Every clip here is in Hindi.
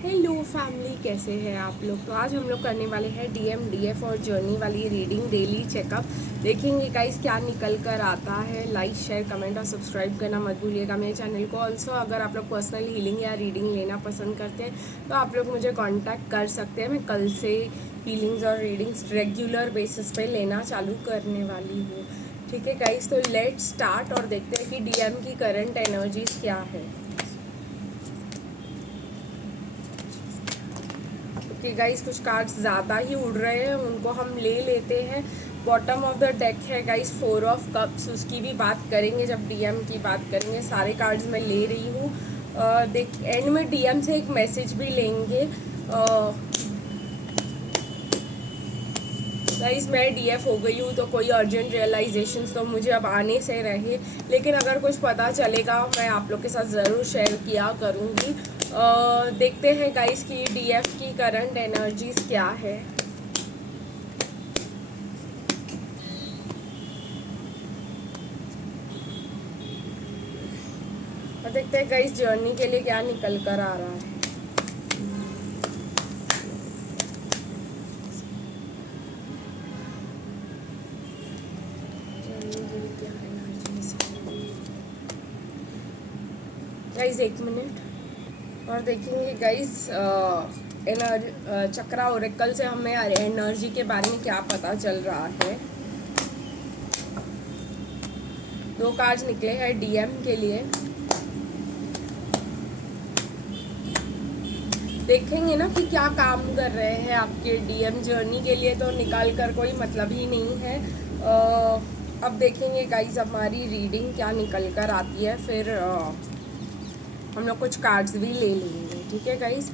हेलो फैमिली, कैसे हैं आप लोग। तो आज हम लोग करने वाले हैं डीएम डीएफ और जर्नी वाली रीडिंग डेली चेकअप। देखेंगे गाइस क्या निकल कर आता है। लाइक शेयर कमेंट और सब्सक्राइब करना मत भूलिएगा मेरे चैनल को। ऑल्सो अगर आप लोग पर्सनल हीलिंग या रीडिंग लेना पसंद करते हैं तो आप लोग मुझे कॉन्टैक्ट कर सकते हैं। मैं कल से हीलिंग्स और रीडिंग्स रेगुलर बेसिस पे लेना चालू करने वाली हूँ। ठीक है गाइस, तो लेट स्टार्ट और देखते हैं कि डीएम की करंट एनर्जीज क्या है। कि गाइस कुछ कार्ड्स ज़्यादा ही उड़ रहे हैं, उनको हम ले लेते हैं। बॉटम ऑफ द डेक है गाइस 4 ऑफ कप्स, उसकी भी बात करेंगे जब डीएम की बात करेंगे। सारे कार्ड्स मैं ले रही हूँ। देख एंड में डीएम से एक मैसेज भी लेंगे। गाइस मैं डीएफ हो गई हूँ तो कोई अर्जेंट रियलाइजेशन तो मुझे अब आने से रहे, लेकिन अगर कुछ पता चलेगा मैं आप लोग के साथ ज़रूर शेयर किया करूँगी। देखते हैं गाइस कि डीएफ की करंट एनर्जीज क्या है। और देखते हैं गाइस जर्नी के लिए क्या निकल कर आ रहा है। गाइस एक मिनट और देखेंगे गाइस चक्रा ओरेकल से हमें एनर्जी के बारे में क्या पता चल रहा है। 2 कार्ड्स निकले हैं डीएम के लिए। देखेंगे ना कि क्या काम कर रहे हैं आपके डीएम जर्नी के लिए, तो निकाल कर कोई मतलब ही नहीं है। अब देखेंगे गाइस हमारी रीडिंग क्या निकल कर आती है, फिर हम लोग कुछ कार्ड्स भी ले लेंगे। ठीक है गाइस,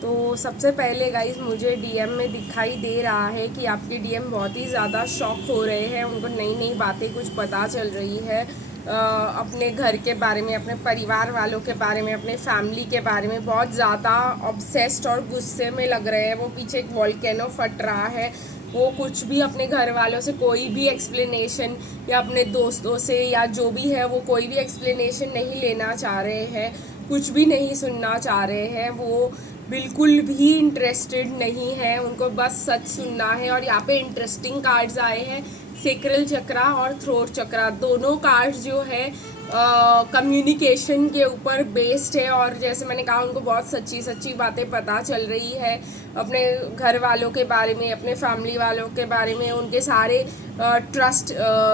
तो सबसे पहले गाइस मुझे डीएम में दिखाई दे रहा है कि आपके डीएम बहुत ही ज़्यादा शॉक हो रहे हैं। उनको नई नई बातें कुछ पता चल रही है, अपने घर के बारे में, अपने परिवार वालों के बारे में, अपने फैमिली के बारे में बहुत ज़्यादा ऑब्सेस्ड और गुस्से में लग रहे हैं। वो पीछे एक वॉल्केनो फट रहा है। वो कुछ भी अपने घर वालों से कोई भी एक्सप्लेनेशन या अपने दोस्तों से या जो भी है वो कोई भी एक्सप्लेनेशन नहीं लेना चाह रहे हैं, कुछ भी नहीं सुनना चाह रहे हैं। वो बिल्कुल भी इंटरेस्टेड नहीं है, उनको बस सच सुनना है। और यहाँ पे इंटरेस्टिंग कार्ड्स आए हैं, सेक्रल चक्रा और थ्रोट चक्रा। दोनों कार्ड्स जो है कम्युनिकेशन के ऊपर बेस्ड है। और जैसे मैंने कहा उनको बहुत सच्ची सच्ची बातें पता चल रही है अपने घर वालों के बारे में, अपने फैमिली वालों के बारे में। उनके सारे ट्रस्ट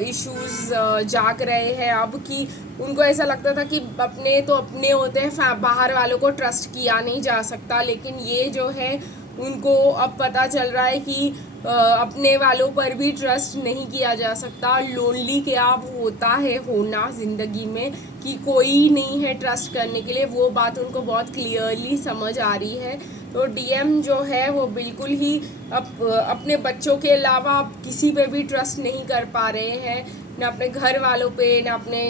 इश्यूज जाग रहे हैं अब, कि उनको ऐसा लगता था कि अपने तो अपने होते हैं, बाहर वालों को ट्रस्ट किया नहीं जा सकता। लेकिन ये जो है उनको अब पता चल रहा है कि अपने वालों पर भी ट्रस्ट नहीं किया जा सकता। लोनली क्या होता है होना ज़िंदगी में, कि कोई नहीं है ट्रस्ट करने के लिए, वो बात उनको बहुत क्लियरली समझ आ रही है। तो डीएम जो है वो बिल्कुल ही अपने बच्चों के अलावा आप किसी पे भी ट्रस्ट नहीं कर पा रहे हैं, ना अपने घर वालों पे, ना अपने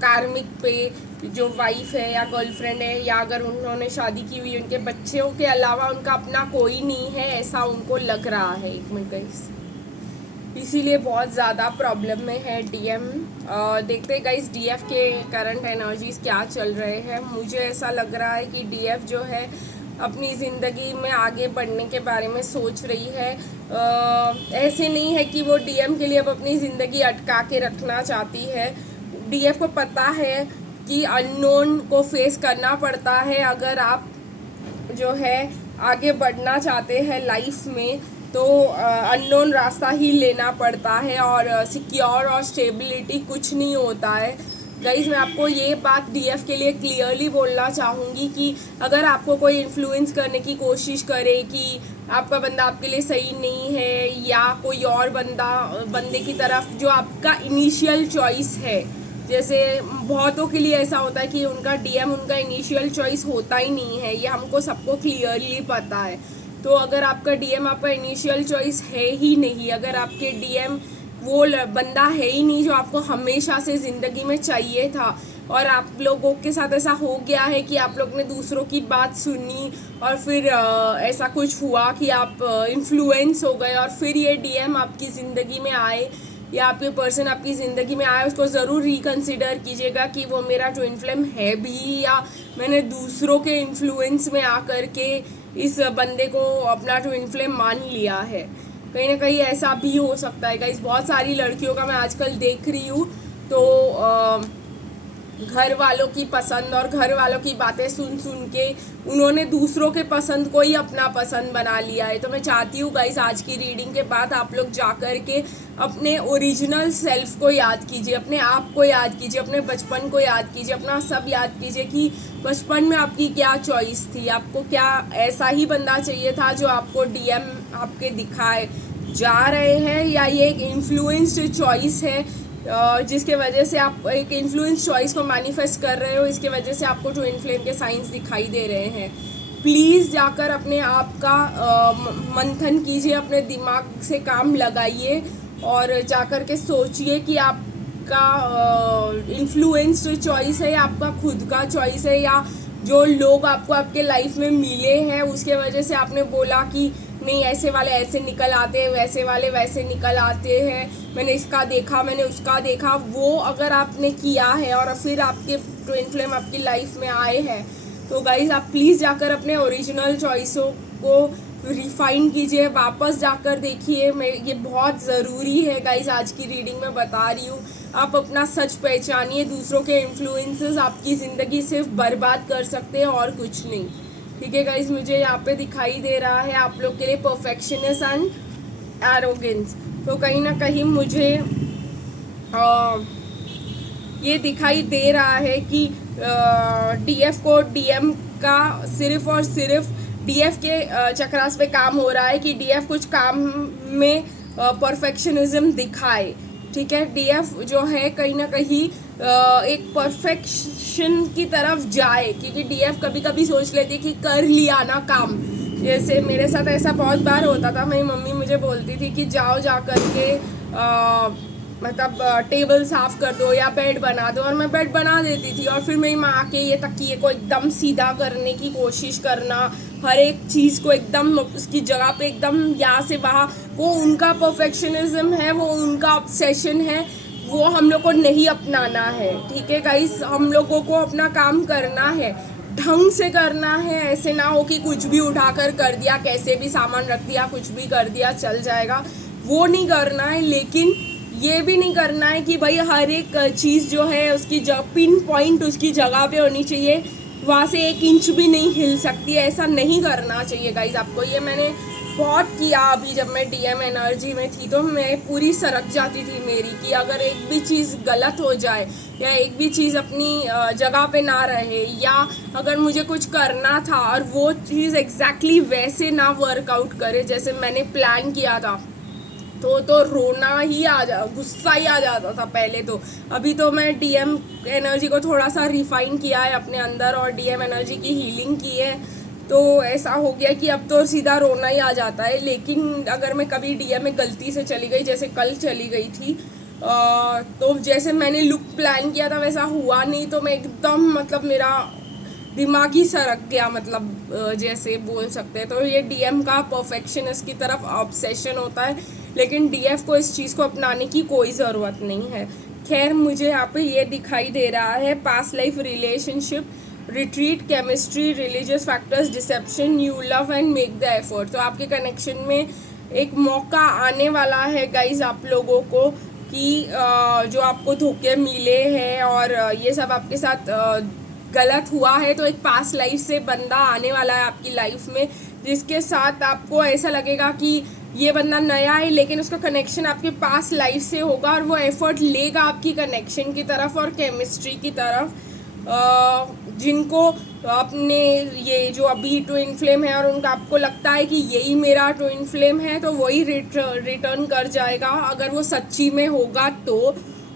कार्मिक पे, जो वाइफ है या गर्लफ्रेंड है, या अगर उन्होंने शादी की हुई उनके बच्चों के अलावा उनका अपना कोई नहीं है, ऐसा उनको लग रहा है। एक मिनट गाइस, इसीलिए बहुत ज़्यादा प्रॉब्लम में है डीएम। देखते हैं गाइस डीएफ के करंट एनर्जीज क्या चल रहे हैं। मुझे ऐसा लग रहा है कि डीएफ जो है अपनी ज़िंदगी में आगे बढ़ने के बारे में सोच रही है। ऐसे नहीं है कि वो डीएम के लिए अब अपनी ज़िंदगी अटका के रखना चाहती है। डीएफ को पता है कि अननोन को फेस करना पड़ता है अगर आप जो है आगे बढ़ना चाहते हैं लाइफ में, तो अननोन रास्ता ही लेना पड़ता है। और सिक्योर और स्टेबिलिटी कुछ नहीं होता है। गाइस मैं आपको ये बात डीएफ के लिए क्लियरली बोलना चाहूँगी कि अगर आपको कोई इन्फ्लुएंस करने की कोशिश करे कि आपका बंदा आपके लिए सही नहीं है, या कोई और बंदे की तरफ जो आपका इनिशियल चॉइस है, जैसे बहुतों के लिए ऐसा होता है कि उनका डीएम उनका इनिशियल चॉइस होता ही नहीं है, ये हमको सबको क्लियरली पता है। तो अगर आपका डीएम आपका इनिशियल चॉइस है ही नहीं, अगर आपके डीएम वो बंदा है ही नहीं जो आपको हमेशा से ज़िंदगी में चाहिए था, और आप लोगों के साथ ऐसा हो गया है कि आप लोग ने दूसरों की बात सुनी और फिर ऐसा कुछ हुआ कि आप इन्फ्लुएंस हो गए और फिर ये डीएम आपकी ज़िंदगी में आए, या आपके पर्सन आपकी ज़िंदगी में आए उसको ज़रूर रिकंसिडर कीजिएगा कि वो मेरा ट्विन फ्लेम है भी, या मैंने दूसरों के इन्फ्लुएंस में आकर के इस बंदे को अपना ट्विन फ्लेम मान लिया है। कहीं ना कहीं ऐसा भी हो सकता है गाइस। बहुत सारी लड़कियों का मैं आजकल देख रही हूँ, तो घर वालों की पसंद और घर वालों की बातें सुन सुन के उन्होंने दूसरों के पसंद को ही अपना पसंद बना लिया है। तो मैं चाहती हूँ गाइस आज की रीडिंग के बाद आप लोग जा कर के अपने ओरिजिनल सेल्फ को याद कीजिए, अपने आप को याद कीजिए, अपने बचपन को याद कीजिए, अपना सब याद कीजिए कि बचपन में आपकी क्या चॉइस थी, आपको क्या ऐसा ही बंदा चाहिए था जो आपको डीएम आपके दिखाए जा रहे हैं, या ये एक इन्फ्लुएंस्ड चॉइस है जिसके वजह से आप एक इन्फ्लुएंस चॉइस को मैनिफेस्ट कर रहे हो, इसके वजह से आपको ट्विन फ्लेम के साइंस दिखाई दे रहे हैं। प्लीज़ जाकर अपने आप का मंथन कीजिए, अपने दिमाग से काम लगाइए और जाकर के सोचिए कि आपका इन्फ्लुएंस्ड चॉइस है या आपका खुद का चॉइस है, या जो लोग आपको आपके लाइफ में मिले हैं उसके वजह से आपने बोला कि नहीं ऐसे वाले ऐसे निकल आते हैं, वैसे वाले वैसे निकल आते हैं, मैंने इसका देखा, मैंने उसका देखा, वो अगर आपने किया है और फिर आपके ट्विन फ्लेम आपकी लाइफ में आए हैं, तो गाइज आप प्लीज़ जाकर अपने ओरिजिनल चॉइसों को रिफाइन कीजिए, वापस जाकर देखिए। मैं ये बहुत ज़रूरी है गाइज, आज की रीडिंग में बता रही हूँ। आप अपना सच पहचानिए, दूसरों के इन्फ्लुएंसेस आपकी ज़िंदगी सिर्फ बर्बाद कर सकते हैं और कुछ नहीं। ठीक है गाइज, मुझे यहाँ पे दिखाई दे रहा है आप लोग के लिए परफेक्शनिज्म एंड एरोगेंस। तो कहीं ना कहीं मुझे ये दिखाई दे रहा है कि डीएफ को डीएम का सिर्फ और सिर्फ डीएफ के चक्रास पे काम हो रहा है कि डीएफ कुछ काम में परफेक्शनिज्म दिखाए। ठीक है, डीएफ जो है कहीं ना कहीं एक परफेक्शन की तरफ जाए, क्योंकि डीएफ कभी कभी सोच लेती है कि कर लिया ना काम। जैसे मेरे साथ ऐसा बहुत बार होता था, मेरी मम्मी मुझे बोलती थी कि जाओ जा कर के मतलब टेबल साफ़ कर दो या बेड बना दो, और मैं बेड बना देती थी। और फिर मेरी माँ आके ये तकिए को एकदम सीधा करने की कोशिश करना, हर एक चीज़ को एकदम उसकी जगह पे एकदम यहाँ से वहाँ, वो उनका परफेक्शनिज्म है, वो उनका ऑब्सेशन है, वो हम लोग को नहीं अपनाना है। ठीक है गाइस, हम लोगों को अपना काम करना है, ढंग से करना है। ऐसे ना हो कि कुछ भी उठाकर कर दिया, कैसे भी सामान रख दिया, कुछ भी कर दिया चल जाएगा, वो नहीं करना है। लेकिन ये भी नहीं करना है कि भाई हर एक चीज़ जो है उसकी पिन पॉइंट उसकी जगह पे होनी चाहिए, वहाँ से 1 इंच भी नहीं हिल सकती है, ऐसा नहीं करना चाहिए गाइज आपको। ये मैंने बहुत किया अभी, जब मैं डीएम एनर्जी में थी तो मैं पूरी सरक जाती थी मेरी, कि अगर एक भी चीज़ गलत हो जाए या एक भी चीज़ अपनी जगह पे ना रहे, या अगर मुझे कुछ करना था और वो चीज़ एग्जैक्टली वैसे ना वर्कआउट करे जैसे मैंने प्लान किया था, तो रोना ही गुस्सा ही आ जाता था पहले तो। अभी तो मैं डीएम एनर्जी को थोड़ा सा रिफाइन किया है अपने अंदर और डीएम एनर्जी की हीलिंग की है, तो ऐसा हो गया कि अब तो सीधा रोना ही आ जाता है। लेकिन अगर मैं कभी डीएम में गलती से चली गई, जैसे कल चली गई थी, तो जैसे मैंने लुक प्लान किया था वैसा हुआ नहीं, तो मैं एकदम मतलब मेरा दिमाग ही सरक गया, मतलब जैसे बोल सकते हैं। तो ये डीएम का परफेक्शनिस्ट की तरफ ऑब्सेशन होता है, लेकिन डीएफ को इस चीज़ को अपनाने की कोई ज़रूरत नहीं है। खैर, मुझे यहाँ पे ये दिखाई दे रहा है past life relationship, retreat, chemistry, religious factors, deception, new love and make the effort. तो आपके कनेक्शन में एक मौका आने वाला है गाइज आप लोगों को, कि जो आपको धोखे मिले हैं और ये सब आपके साथ गलत हुआ है, तो एक पास्ट लाइफ से बंदा आने वाला है आपकी लाइफ में, जिसके साथ आपको ऐसा लगेगा कि ये बंदा नया है, लेकिन उसका कनेक्शन आपके पास्ट लाइफ से होगा और वो एफर्ट लेगा आपकी कनेक्शन की तरफ और केमिस्ट्री की तरफ। जिनको अपने ये जो अभी ट्विन फ्लेम है और उनका आपको लगता है कि यही मेरा ट्विन फ्लेम है, तो वही रिटर्न कर जाएगा अगर वो सच्ची में होगा तो।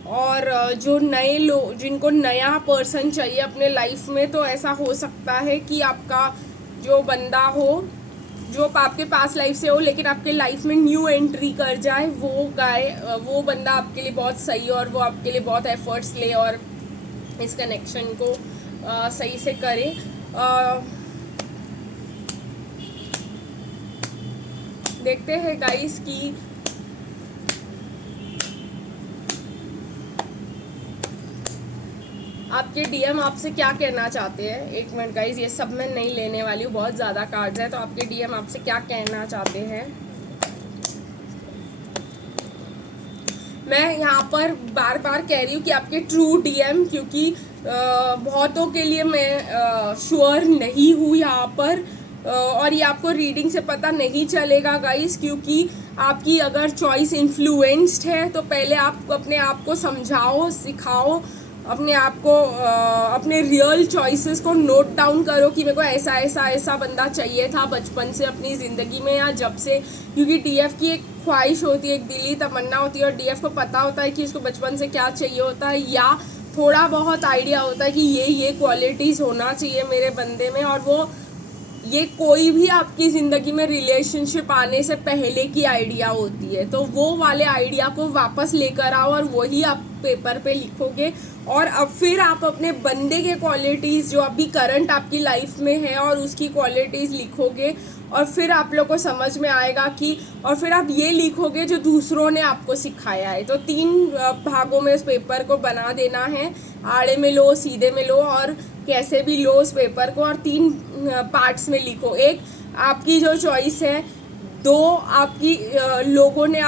और जो नए लोग, जिनको नया पर्सन चाहिए अपने लाइफ में, तो ऐसा हो सकता है कि आपका जो बंदा हो जो आपके पास लाइफ से हो लेकिन आपके लाइफ में न्यू एंट्री कर जाए, वो बंदा आपके लिए बहुत सही और वो आपके लिए बहुत एफर्ट्स ले और इस कनेक्शन को सही से करे। देखते हैं गाइस कि आपके डीएम आपसे क्या कहना चाहते हैं। एक मिनट गाइज, ये सब मैं नहीं लेने वाली हूँ, बहुत ज़्यादा कार्ड्स है। तो आपके डीएम आपसे क्या कहना चाहते हैं। मैं यहाँ पर बार बार कह रही हूँ कि आपके ट्रू डीएम, क्योंकि बहुतों के लिए मैं श्योर नहीं हूँ यहाँ पर, और ये आपको रीडिंग से पता नहीं चलेगा गाइस, क्योंकि आपकी अगर चॉइस इन्फ्लुएंस्ड है तो पहले आप अपने आप को समझाओ, सिखाओ, अपने आप को अपने रियल चॉइसेस को नोट डाउन करो कि मेरे को ऐसा ऐसा ऐसा बंदा चाहिए था बचपन से अपनी ज़िंदगी में, या जब से, क्योंकि डीएफ की एक ख्वाहिश होती है, एक दिली तमन्ना होती है, और डीएफ को पता होता है कि उसको बचपन से क्या चाहिए होता है, या थोड़ा बहुत आइडिया होता है कि ये क्वालिटीज़ होना चाहिए मेरे बंदे में। और वो ये कोई भी आपकी ज़िंदगी में रिलेशनशिप आने से पहले की आइडिया होती है, तो वो वाले आइडिया को वापस लेकर आओ और वही आप पेपर पे लिखोगे। और अब फिर आप अपने बंदे के क्वालिटीज़ जो अभी करंट आपकी लाइफ में है और उसकी क्वालिटीज़ लिखोगे, और फिर आप लोग को समझ में आएगा कि, और फिर आप ये लिखोगे जो दूसरों ने आपको सिखाया है। तो 3 भागों में उस पेपर को बना देना है, आड़े में लो, सीधे में लो, और कैसे भी लो उस पेपर को, और 3 पार्ट्स में लिखो। एक आपकी जो चॉइस है, 2 आपकी लोगों ने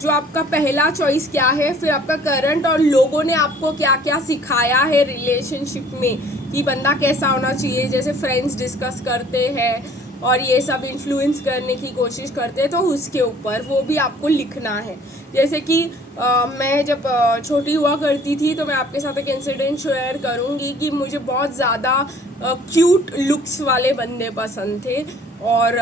जो आपका पहला चॉइस क्या है, फिर आपका करंट, और लोगों ने आपको क्या क्या सिखाया है रिलेशनशिप में कि बंदा कैसा होना चाहिए। जैसे फ्रेंड्स डिस्कस करते हैं और ये सब इन्फ्लुएंस करने की कोशिश करते हैं, तो उसके ऊपर वो भी आपको लिखना है। जैसे कि मैं जब छोटी हुआ करती थी, तो मैं आपके साथ एक इंसिडेंट शेयर करूँगी कि मुझे बहुत ज़्यादा क्यूट लुक्स वाले बंदे पसंद थे, और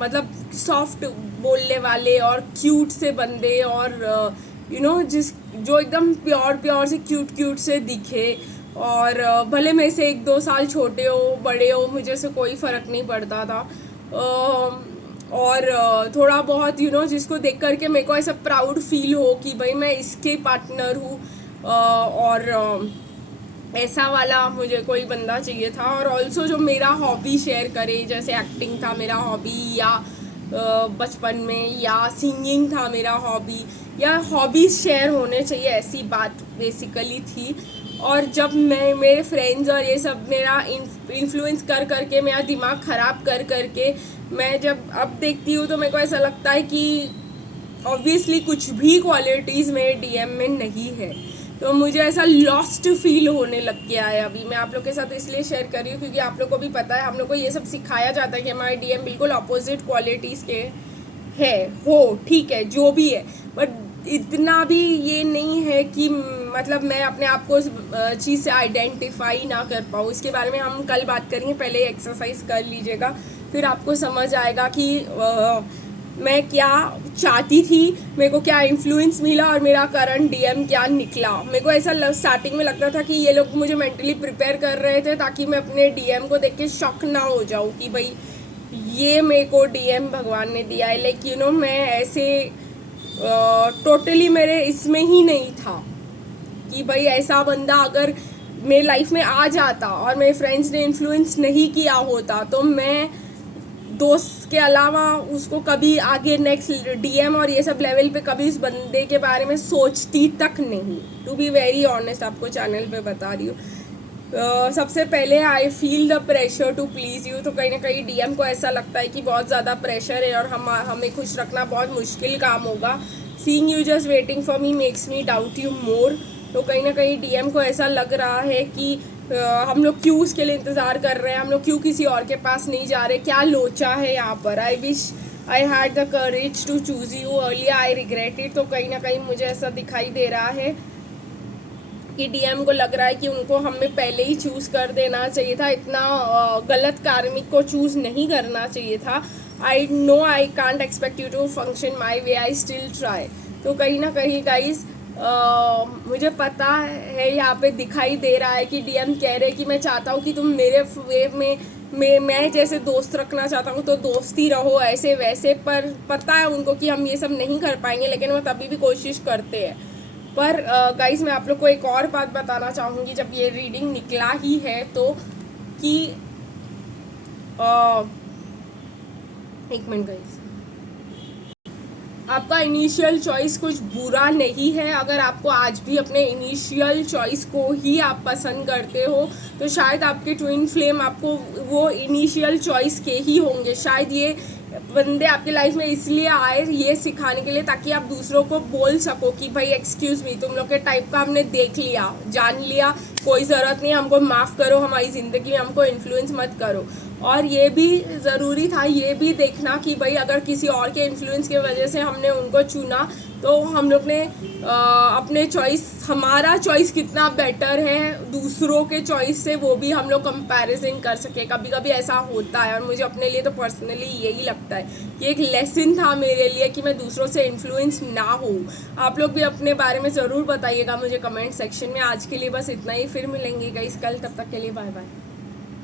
मतलब सॉफ्ट बोलने वाले और क्यूट से बंदे, और जो एकदम प्योर से क्यूट से दिखे, और भले मेरे से 1-2 साल छोटे हो बड़े हो, मुझे से कोई फ़र्क नहीं पड़ता था। और थोड़ा बहुत जिसको देख करके मेरे को ऐसा प्राउड फील हो कि भाई मैं इसके पार्टनर हूँ, और ऐसा वाला मुझे कोई बंदा चाहिए था। और ऑल्सो जो मेरा हॉबी शेयर करे, जैसे एक्टिंग था मेरा हॉबी, या बचपन में, या सिंगिंग था मेरा हॉबी, या हॉबीज़ शेयर होने चाहिए, ऐसी बात बेसिकली थी। और जब मैं मेरे फ्रेंड्स और ये सब मेरा इन्फ्लुएंस कर करके, मेरा दिमाग ख़राब कर करके, मैं जब अब देखती हूँ तो मेरे को ऐसा लगता है कि ऑब्वियसली कुछ भी क्वालिटीज़ मेरे डीएम में नहीं है। तो मुझे ऐसा लॉस्ट फील होने लग गया है अभी। मैं आप लोग के साथ इसलिए शेयर कर रही हूँ क्योंकि आप लोग को भी पता है, हम लोग को ये सब सिखाया जाता है कि हमारे डीएम बिल्कुल अपोजिट क्वालिटीज़ के ठीक है जो भी है, बट इतना भी ये नहीं है कि मतलब मैं अपने आप को उस चीज़ से आइडेंटिफाई ना कर पाऊँ। इसके बारे में हम कल बात करेंगे, पहले एक्सरसाइज कर लीजिएगा, फिर आपको समझ आएगा कि मैं क्या चाहती थी, मेरे को क्या इन्फ्लुएंस मिला, और मेरा करंट डीएम क्या निकला। मेरे को ऐसा स्टार्टिंग में लगता था कि ये लोग मुझे मेंटली प्रिपेयर कर रहे थे ताकि मैं अपने डीएम को देख के शॉक ना हो जाऊँ कि भाई ये मेरे को डीएम भगवान ने दिया है। लाइक मैं ऐसे टोटली मेरे इसमें ही नहीं था कि भाई ऐसा बंदा अगर मेरे लाइफ में आ जाता और मेरे फ्रेंड्स ने इन्फ्लुएंस नहीं किया होता, तो मैं दोस्त के अलावा उसको कभी आगे नेक्स्ट डीएम और ये सब लेवल पे कभी इस बंदे के बारे में सोचती तक नहीं। टू बी वेरी ऑनेस्ट, आपको चैनल पे बता रही हूँ। सबसे पहले I feel the pressure to please you. तो कहीं ना कहीं डीएम को ऐसा लगता है कि बहुत ज़्यादा प्रेशर है और हमें खुश रखना बहुत मुश्किल काम होगा। Seeing you just waiting for me makes me doubt you more. तो कहीं ना कहीं डीएम को ऐसा लग रहा है कि हम लोग क्यों उसके लिए इंतज़ार कर रहे हैं, हम लोग क्यों किसी और के पास नहीं जा रहे, क्या लोचा है यहाँ पर। I wish I had the courage to choose you earlier, I regret it. तो कहीं ना कहीं मुझे ऐसा दिखाई दे रहा है कि डीएम को लग रहा है कि उनको हमें पहले ही चूज़ कर देना चाहिए था, इतना गलत कार्मिक को चूज़ नहीं करना चाहिए था। I know I can't expect you to function my way, I still try. तो कहीं ना कहीं गाइज मुझे पता है, यहाँ पे दिखाई दे रहा है कि डीएम कह रहे कि मैं चाहता हूँ कि तुम मेरे वे में मैं जैसे दोस्त रखना चाहता हूँ तो दोस्ती रहो ऐसे वैसे, पर पता है उनको कि हम ये सब नहीं कर पाएंगे, लेकिन वो तभी भी कोशिश करते हैं। पर गाइस मैं आप लोग को एक और बात बताना चाहूँगी, जब ये रीडिंग निकला ही है तो कि एक मिनट गाइस, आपका इनिशियल चॉइस कुछ बुरा नहीं है। अगर आपको आज भी अपने इनिशियल चॉइस को ही आप पसंद करते हो तो शायद आपके ट्विन फ्लेम आपको वो इनिशियल चॉइस के ही होंगे। शायद ये बंदे आपकी लाइफ में इसलिए आए ये सिखाने के लिए ताकि आप दूसरों को बोल सको कि भाई एक्सक्यूज़ मी, तुम लोग के टाइप का हमने देख लिया, जान लिया, कोई ज़रूरत नहीं, हमको माफ़ करो, हमारी ज़िंदगी में हमको इन्फ्लुएंस मत करो। और ये भी ज़रूरी था ये भी देखना कि भाई अगर किसी और के इन्फ्लुएंस की वजह से हमने उनको चुना तो हम लोग ने अपने चॉइस, हमारा चॉइस कितना बेटर है दूसरों के चॉइस से, वो भी हम लोग कंपैरिजन कर सके। कभी कभी ऐसा होता है और मुझे अपने लिए तो पर्सनली यही लगता है कि एक लेसन था मेरे लिए कि मैं दूसरों से इन्फ्लुएंस ना हूँ। आप लोग भी अपने बारे में ज़रूर बताइएगा मुझे कमेंट सेक्शन में। आज के लिए बस इतना ही, फिर मिलेंगे गाइस कल, तब तक के लिए बाय बाय।